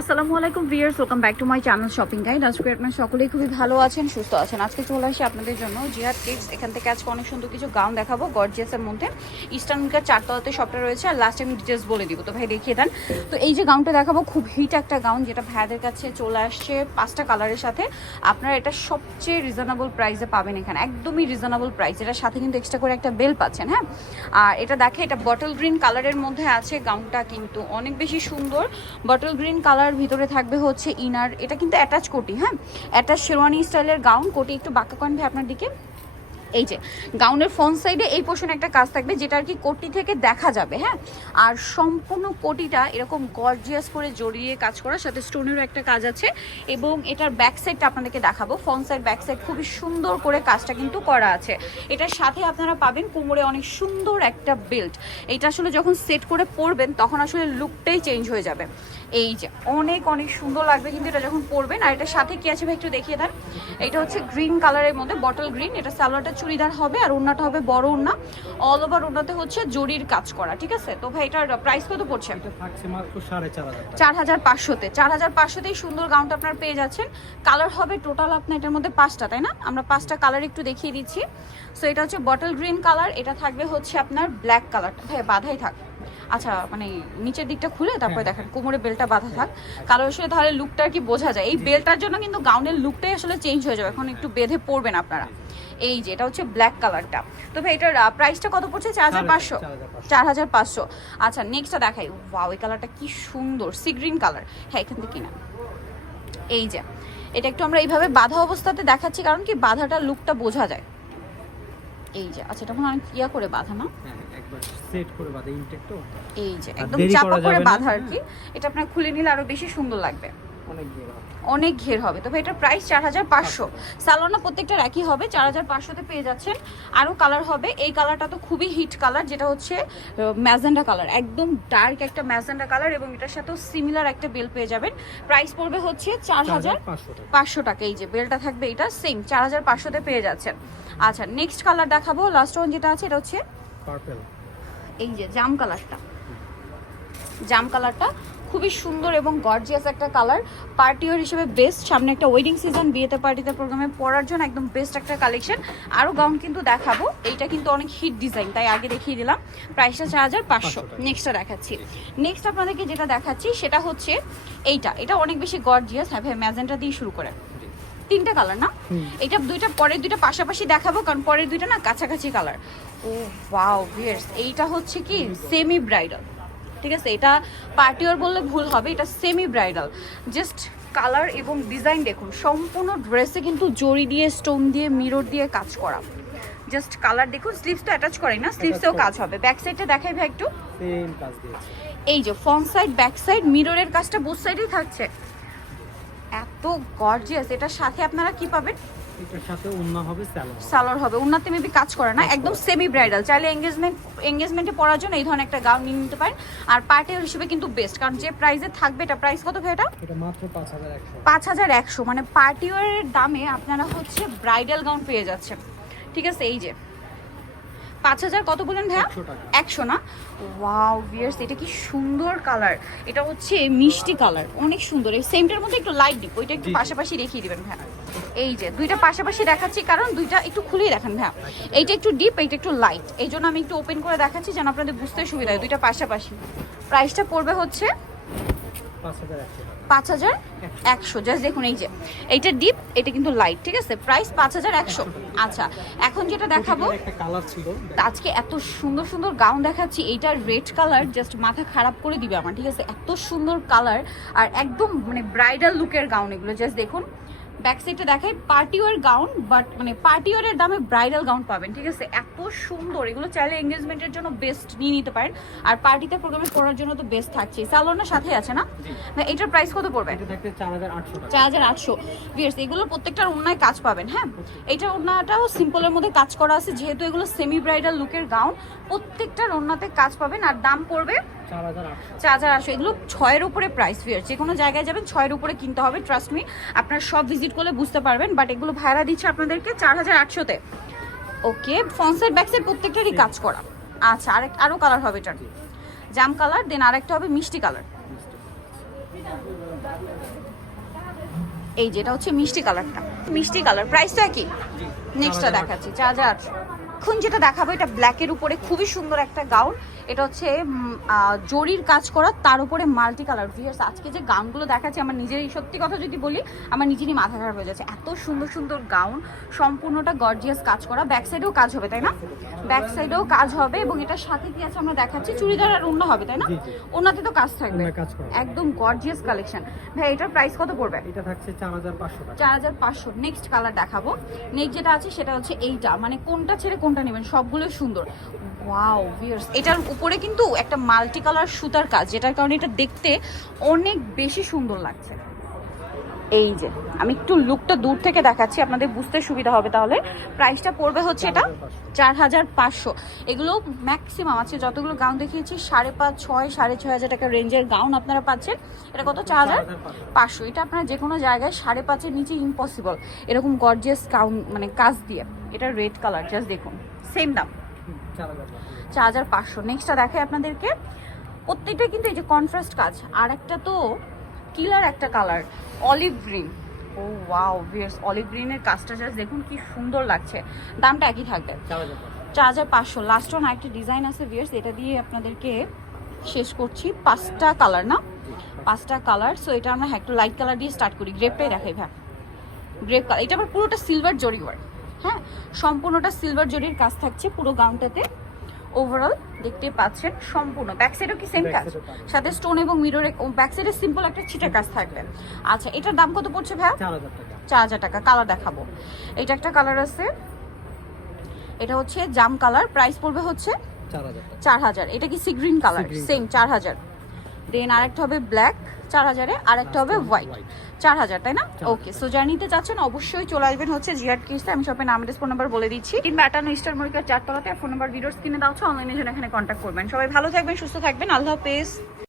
আসসালামু আলাইকুম viewers welcome back to my channel shopping guide. আজকে আপনার সকলেই খুবই ভালো আছেন, সুস্থ আছেন। আজকে চলে আসি আপনাদের জন্য জিহাদ কিডস। এখান থেকে আজকে অনেক সুন্দর কিছু গাউন দেখাবো গর্জিয়াসের মধ্যে। ইস্টার্ন উইকার চারতলাতে সবটা রয়েছে, আর লাস্ট আমি ডিটেলস বলে দিব, তো ভাই দেখিয়ে দেন। তো এই যে গাউনটা দেখাবো, খুব হিট একটা গাউন যেটা ভাইয়াদের কাছে চলে আসছে পাঁচটা কালারের সাথে। আপনারা এটা সবচেয়ে রিজনেবল প্রাইসে পাবেন এখানে, একদমই রিজনেবল প্রাইস এটার সাথে কিন্তু এক্সট্রা করে একটা বেল পাচ্ছেন হ্যাঁ? আর এটা দেখে, এটা বটল গ্রিন কালারের মধ্যে আছে গাউনটা কিন্তু অনেক বেশি সুন্দর। বটল গ্রিন কালার ভিতরে থাকবে হচ্ছে ইনার। এটা কিন্তু অ্যাটাচ কোটি হ্যাঁ? অ্যাটাচ শেরওয়ানি স্টাইলের গাউন কোটি একটু বাঁকা কনভে আপনার দিকে। এই যে, গাউনের ফ্রন্ট সাইডে এই পোর্শনে একটা কাজ থাকবে, যেটা আর কি কোটি থেকে দেখা যাবে হ্যাঁ? আর সম্পূর্ণ কোটিটা এরকম গর্জিয়াস করে জড়িয়ে কাজ করার সাথে স্টোনেরও একটা কাজ আছে এবং এটার ব্যাক সাইডটা আপনাদেরকে দেখাবো। ফ্রন্ট সাইড ব্যাক সাইড খুবই সুন্দর করে কাজটা কিন্তু করা আছে। এটার সাথে আপনারা পাবেন কোমরে অনেক সুন্দর একটা বেল্ট এটা আসলে যখন সেট করে পরবেন, তখন আসলে লুকটাই চেঞ্জ হয়ে যাবে। এই যে, অনেক অনেক সুন্দর লাগবে কিন্তু এটা যখন পরবেন। আর এটার সাথে কি আছে ভাই একটু দেখিয়ে দেন। এটা হচ্ছে গ্রিন কালারের মধ্যে বটল গ্রিন। এটা সালোয়ারটা চুড়িদার হবে আর ওড়নাটা হবে বড় ওড়না। অল ওভার ওড়নাতে হচ্ছে জরির কাজ করা ঠিক আছে? তো ভাই এটার প্রাইস কত পড়ছে? চার হাজার পাঁচশোতে। চার হাজার পাঁচশোতেই সুন্দর গাউনটা আপনার পেয়ে যাচ্ছেন। কালার হবে টোটাল আপনার এটার মধ্যে পাঁচটা তাই না? আমরা পাঁচটা কালার একটু দেখিয়ে দিচ্ছি। সো এটা হচ্ছে বটল গ্রিন কালার এটা থাকবে হচ্ছে আপনার ব্ল্যাক কালারটা ভাই বাধাই থাক। আচ্ছা মানে নিচের দিকটা খুলে তারপরে দেখেন কোমরে বেলটা বাঁধা থাক। কালো আসলে তাহলে লুকটা আর কি বোঝা যায়। এই বেলটার জন্য কিন্তু গাউনের লুকটাই আসলে চেঞ্জ হয়ে যাবে। এখন একটু বেঁধে পড়বেন আপনারা। এই যে এটা হচ্ছে ব্ল্যাক কালারটা তো ভাই এটার প্রাইসটা কত পড়ছে? চার হাজার পাঁচশো। চার হাজার পাঁচশো। আচ্ছা নেক্সটটা দেখাই। ওয়াও এই কালারটা কি সুন্দর। সি গ্রিন কালার হ্যাঁ এখান থেকে কিনা। এই যে এটা একটু আমরা এইভাবে বাধা অবস্থাতে দেখাচ্ছি কারণ কি বাধাটার লুকটা বোঝা যায়। এই যে আচ্ছা এটা অনেক ইয়া করে বাঁধা না? হ্যাঁ, একবার সেট করে বাদে ইনটেক তো এই যে একদম চাপা করে বাঁধা আর কি। এটা আপনার খুলে নিলে আরও বেশি সুন্দর লাগবে। অনেক ঘের হবে। তবে এটার প্রাইস চার হাজার পাঁচশো। সালোনা প্রত্যেকটার একই হবে চার হাজার পাঁচশোতে পেয়ে যাচ্ছেন। আরও কালার হবে। এই কালারটা তো খুবই হিট কালার যেটা হচ্ছে ম্যাজেন্ডা কালার একদম ডার্ক একটা ম্যাজেন্ডা কালার এবং এটার সাথেও সিমিলার একটা বেল পেয়ে যাবেন। প্রাইস পড়বে হচ্ছে চার হাজার পাঁচশো টাকা। এই যে বেলটা থাকবে এটা সেম চার হাজার পাঁচশোতে পেয়ে যাচ্ছেন। আচ্ছা নেক্সট কালার দেখাবো। লাস্ট ওয়ান যেটা আছে এটা হচ্ছে এই যে জাম কালারটা জাম কালারটা খুবই সুন্দর এবং গর্জিয়াস একটা কালার পার্টি ওয়ার হিসেবে বেস্ট সামনে একটা ওয়েডিং সিজন বিয়েতে পার্টিতে প্রোগ্রামে পরার জন্য একদম বেস্ট একটা কালেকশন আরও গাউন কিন্তু দেখাবো। এইটা কিন্তু অনেক হিট ডিজাইন তাই আগে দেখিয়ে দিলাম। প্রাইসটা চার হাজার পাঁচশো। নেক্সটটা দেখাচ্ছি। নেক্সট আপনাদেরকে যেটা দেখাচ্ছি সেটা হচ্ছে এইটা। এটা অনেক বেশি গর্জিয়াস হ্যাঁ ভাই ম্যাজেন্টা দিয়ে শুরু করে। তিনটা কালার না? এটা দুইটা পরের দুইটা পাশাপাশি দেখাবো কারণ পরের দুইটা না কাছাকাছি কালার ও ওয়াও ভিয়ার্স এইটা হচ্ছে কি? সেমি ব্রাইডাল ঠিক আছে? এটা পার্টিওর বললে ভুল হবে এটা সেমি ব্রাইডাল জাস্ট কালার এবং ডিজাইন দেখুন সম্পূর্ণ ড্রেসে কিন্তু জড়ি দিয়ে স্টোন দিয়ে মিরর দিয়ে কাজ করা। জাস্ট কালার দেখুন স্লিভস তো অ্যাটাচ করে না স্লিভসেও কাজ হবে। ব্যাক সাইডটা দেখাই ভাই একটু। এই যে ফ্রন্ট সাইড ব্যাক সাইড মিররের কাজটা বোথ সাইডেই থাকছে। এত গর্জিয়াস এটার সাথে আপনারা কি পাবেন? এটার সাথে উন্না হবে সালোয়ার সালোয়ার হবে। উন্নাতে মেবি কাজ করে না একদম সেমি ব্রাইডাল চাইলে এঙ্গেজমেন্ট এঙ্গেজমেন্টে পড়ার জন্য এই ধরনের একটা গাউন নিয়ে নিতে পারেন। আর পার্টি হিসেবে কিন্তু বেস্ট কারণ যে প্রাইসে থাকবে এটা প্রাইস কত ভাই এটা? এটা মাত্র পাঁচ হাজার একশো। পাঁচ হাজার একশো। মানে পার্টি ওয়ারের দামে আপনারা হচ্ছে ব্রাইডাল গাউন পেয়ে যাচ্ছেন। ঠিক আছে এই যে। পাঁচ হাজার কত বলেন ভাইয়া? একশো না? ওয়াও ভিয়ার্স এটা কি সুন্দর কালার এটা হচ্ছে মিষ্টি কালার অনেক সুন্দর। এই সেমটার মধ্যে একটু লাইট দিব। ওইটা একটু। পাশাপাশি দেখিয়ে দিবেন ভাইয়া। এই যে দুইটা পাশাপাশি দেখাচ্ছি কারণ দুইটা একটু খুলেই দেখান ভাইয়া। এইটা একটু ডিপ এইটা একটু লাইট এই জন্য আমি একটু ওপেন করে দেখাচ্ছি যেন আপনাদের বুঝতে সুবিধা হয়। দুইটা পাশাপাশি। প্রাইসটা পড়বে হচ্ছে পাঁচ হাজার একশো পাঁচ হাজার একশো। জাস্ট দেখুন এই যে। এইটা ডিপ এটা কিন্তু লাইট ঠিক আছে? প্রাইস পাঁচ হাজার একশো। আচ্ছা এখন যেটা দেখাবো আজকে এত সুন্দর সুন্দর গাউন দেখাচ্ছি এইটার রেড কালার জাস্ট মাথা খারাপ করে দিবে আমার ঠিক আছে? এত সুন্দর কালার আর একদম মানে ব্রাইডাল লুকের গাউন এগুলো জাস্ট দেখুন। ব্যাক সাইডটা দেখাই পার্টি ওয়ার গাউন বাট মানে পার্টি ওয়ারের দামে ব্রাইডাল গাউন পাবেন ঠিক আছে? এত সুন্দর এগুলো চাইলে এঙ্গেজমেন্টের জন্য বেস্ট নিয়ে নিতে পারেন। আর পার্টিতে প্রোগ্রামে পড়ার জন্য তো বেস্ট থাকছে সালোনার সাথে আছে না? এটার প্রাইস কত পড়বে? এটা চার হাজার আটশো ভিয়ার্স এগুলো প্রত্যেকটার অন্যায় কাজ পাবেন হ্যাঁ? এইটার ওড়নাটাও সিম্পলের মধ্যে কাজ করা আছে যেহেতু এগুলো সেমি ব্রাইডাল লুকের গাউন প্রত্যেকটার ওড়নাতে কাজ পাবেন আর দাম পড়বে চার হাজার আটশো। এগুলো ছয়ের উপরে প্রাইস ফিয়ার যে কোনো জায়গায় যাবেন ছয়ের উপরে কিনতে হবে ট্রাস্ট মি আপনার সব ভিজিট করলে বুঝতে পারবেন বাট এগুলো ভাড়া দিচ্ছে আপনাদেরকে চার হাজার আটশোতে। ওকে প্রত্যেকটারই কাজ করা। আচ্ছা আরেক আরও কালার হবে এটার। জাম কালার দেন আরেকটা হবে মিষ্টি কালার এই যেটা হচ্ছে মিষ্টি কালারটা মিষ্টি কালার প্রাইসটা কি নেক্সটটা দেখাচ্ছি চার হাজার আটশো। এখন যেটা দেখাবো এটা ব্ল্যাকের উপরে খুবই সুন্দর একটা গাউন এটা হচ্ছে জরির কাজ করা তার উপরে মাল্টি কালার ভিয়ার্স আজকে যে গাউনগুলো দেখাচ্ছি আমার নিজেরই সত্যি কথা যদি বলি আমার নিজেরই মাথা খারাপ হয়ে যাচ্ছে। এত সুন্দর সুন্দর গাউন সম্পূর্ণটা গর্জিয়াস কাজ করা। ব্যাক সাইডেও কাজ হবে তাই না? ব্যাক সাইডেও কাজ হবে এবং এটার সাথে কি আছে আমরা দেখাচ্ছি? চুড়িদার আর অন্য হবে তাই না। ওনাতে তো কাজ থাকবে। একদম গর্জিয়াস কালেকশন ভাই এটার প্রাইস কত পড়বে? এটা থাকছে চার হাজার পাঁচশো টাকা। চার হাজার পাঁচশো। নেক্সট কালার দেখাবো। নেক্সট যেটা আছে সেটা হচ্ছে এইটা। মানে কোনটা ছেড়ে কোনটা নেবেন? সবগুলো সুন্দর। ওয়াও ভিউয়ার্স এটার উপরে কিন্তু একটা মাল্টি কালার সুতার কাজ, যেটার কারণে এটা দেখতে অনেক বেশি সুন্দর লাগছে। এই যে, আমি একটু লুকটা দূর থেকে দেখাচ্ছি, আপনাদের বুঝতে সুবিধা হবে তাহলে। প্রাইসটা পড়বে হচ্ছে এটা চার হাজার পাঁচশো। এগুলো ম্যাক্সিমাম আছে, যতগুলো গাউন দেখিয়েছি, সাড়ে পাঁচ, ছয়, সাড়ে ছয় হাজার টাকা রেঞ্জের গাউন আপনারা পাচ্ছেন। এটা কত? চার হাজার পাঁচশো। এটা আপনার যে কোনো জায়গায় সাড়ে পাঁচের নিচে ইম্পসিবল এরকম গর্জিয়াস কাউন মানে কাজ দিয়ে। এটা রেড কালার জাস্ট দেখুন। সেম দাম। চার হাজার পাঁচশো। নেক্সটটা দেখাই আপনাদেরকে। প্রত্যেকটা কিন্তু এই যে কন্ট্রাস্ট কাজ। আর একটা তো কিলার একটা কালার অলিভ গ্রিন ও ওয়াও ভিয়ার্স অলিভ গ্রিনের কাজটা জাস্ট দেখুন কি সুন্দর লাগছে। দামটা একই থাকবে। চার হাজার পাঁচশো। চার হাজার পাঁচশো। লাস্ট ওয়ান একটা ডিজাইন আছে ভিয়ার্স এটা দিয়ে আপনাদেরকে শেষ করছি। পাঁচটা কালার না? পাঁচটা কালার সো এটা আমরা হ্যাঁ একটু লাইট কালার দিয়ে স্টার্ট করি। গ্রেপটাই দেখাই ভাই। গ্রেপ কালার এটা আবার পুরোটা সিলভার জরি ওয়ার্ক হ্যাঁ সম্পূর্ণটা সিলভার জরির কাজ থাকছে পুরো গাউনটাতে ওভারঅল দেখতে পাচ্ছেন সম্পূর্ণ। ব্যাক সাইডও কি সেম কাজ। সাথে স্টোন এবং মিররে ব্যাক সাইডে সিম্পল একটা ছিটা কাজ থাকবে। আচ্ছা এটার দাম কত পড়ছে ভাইয়া? চার হাজার টাকা। কালার দেখাবো। এটা একটা কালার আছে। এটা হচ্ছে জাম কালার প্রাইস পড়বে হচ্ছে চার হাজার এটা কি সি গ্রিন কালার সেম চার হাজার। দেন আরেকটা হবে ব্ল্যাক চার হাজারে আরেকটা হবে হোয়াইট। চার হাজার তাই না? ওকে সো যারা নিতে চাচ্ছেন অবশ্যই চলে আসবেন হচ্ছে জিয়ার কিস্তা আমি শপের নাম ফোন নাম্বার বলে দিচ্ছি। কিংবা আটান্ন স্টার মরিকার চারতলাতে ফোন নাম্বার ভিডিওস কিনে দাও অনলাইনে জন্য এখানে কন্ট্যাক্ট করবেন। সবাই ভালো থাকবেন সুস্থ থাকবেন। আল্লাহ হাফেজ।